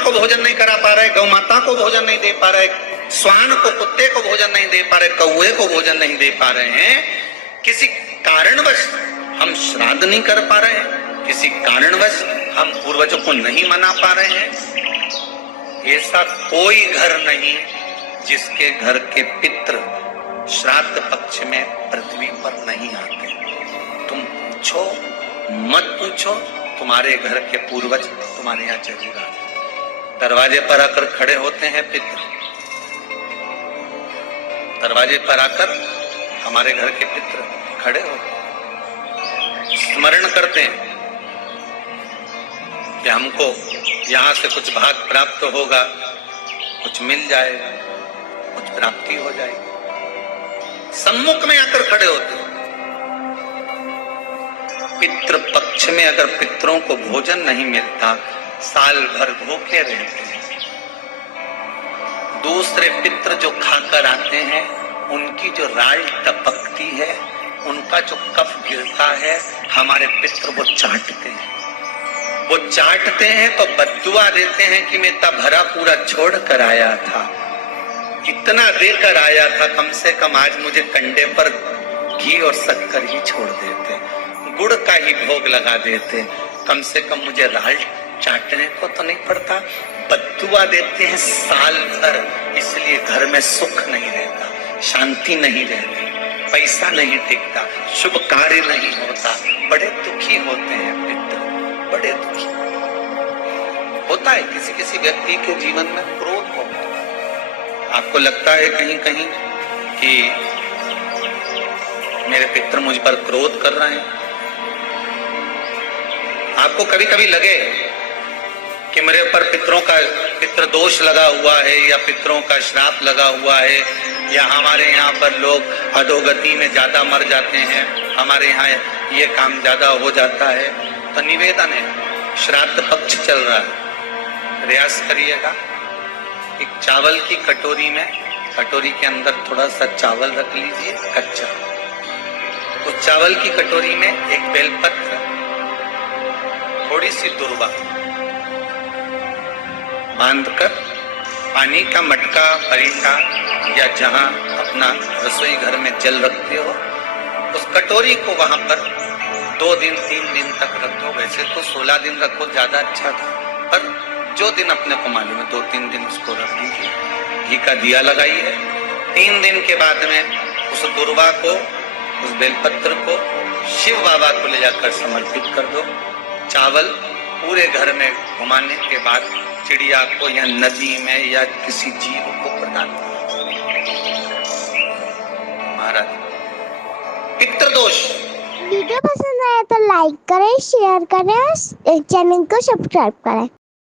को भोजन नहीं करा पा रहे, गौ माता को भोजन नहीं दे पा रहे, श्वान को, कुत्ते को भोजन नहीं दे पा रहे, कौए को भोजन नहीं दे पा रहे हैं, किसी कारणवश हम श्राद्ध नहीं कर पा रहे हैं, किसी कारणवश हम पूर्वजों को नहीं मना पा रहे हैं, ऐसा कोई घर नहीं जिसके घर के पितृ श्राद्ध पक्ष में पृथ्वी पर नहीं आते। तुम पूछो मत पूछो, तुम्हारे घर के पूर्वज तुम्हारे यहाँ जरूर आते। दरवाजे पर आकर खड़े होते हैं पितृ, दरवाजे पर आकर हमारे घर के पितृ खड़े होते हैं, स्मरण करते हैं कि हमको यहाँ से कुछ भाग प्राप्त होगा, कुछ मिल जाएगा, कुछ प्राप्ति हो जाएगी। सम्मुख में आकर खड़े होते हैं। पितृ पक्ष में अगर पितरों को भोजन नहीं मिलता, साल भर भूखे रहते हैं। दूसरे पितृ जो खाकर आते हैं, उनकी जो राल टपकती है, उनका जो कफ गिरता है, हमारे पितृ वो चाटते हैं। वो चाटते हैं तो बद्दुआ देते हैं कि मैं इतना भरा पूरा छोड़ कर आया था, इतना देकर आया था, कम से कम आज मुझे कंडे पर घी और शक्कर ही छोड़ देते, गुड़ का ही भोग लगा देते, कम से कम मुझे राल चाटने को तो नहीं पड़ता। बद्दुआ देते हैं साल भर, इसलिए घर में सुख नहीं रहता, शांति नहीं रहती, पैसा नहीं टिकता, शुभ कार्य नहीं होता, बड़े दुखी होते हैं पितृ, बड़े दुखी होता है। किसी किसी व्यक्ति के जीवन में क्रोध होता है। आपको लगता है कहीं कहीं कि मेरे पितृ मुझ पर क्रोध कर रहे हैं। आपको कभी कभी लगे कि मेरे ऊपर पितृ दोष लगा हुआ है, या पितरों का श्राप लगा हुआ है, या हमारे यहाँ पर लोग अधोगति में ज्यादा मर जाते हैं, हमारे यहाँ ये काम ज्यादा हो जाता है, तो निवेदन है, श्राद्ध पक्ष चल रहा है, प्रयास करिएगा। एक चावल की कटोरी में, कटोरी के अंदर थोड़ा सा चावल रख लीजिए कच्चा, तो चावल की कटोरी में एक बेलपत्र, थोड़ी सी दुर्वा बांधकर, पानी का मटका, परीटा या जहां अपना रसोई घर में जल रखते हो, उस कटोरी को वहां पर 2 दिन 3 दिन तक रखो। वैसे तो 16 दिन रखो, ज्यादा अच्छा था, पर जो दिन अपने को मालूम है 2-3 दिन उसको रख दीजिए, घी का दिया लगाइए। 3 दिन के बाद में उस दुर्वा को, उस बेलपत्र को शिव बाबा को ले जाकर समर्पित कर दो। चावल पूरे घर में घुमाने के बाद चिड़िया को या नदी में या किसी जीव को प्रदान करो। महाराज पितृदोष। वीडियो पसंद आया तो लाइक करें, शेयर करें और चैनल को सब्सक्राइब करें।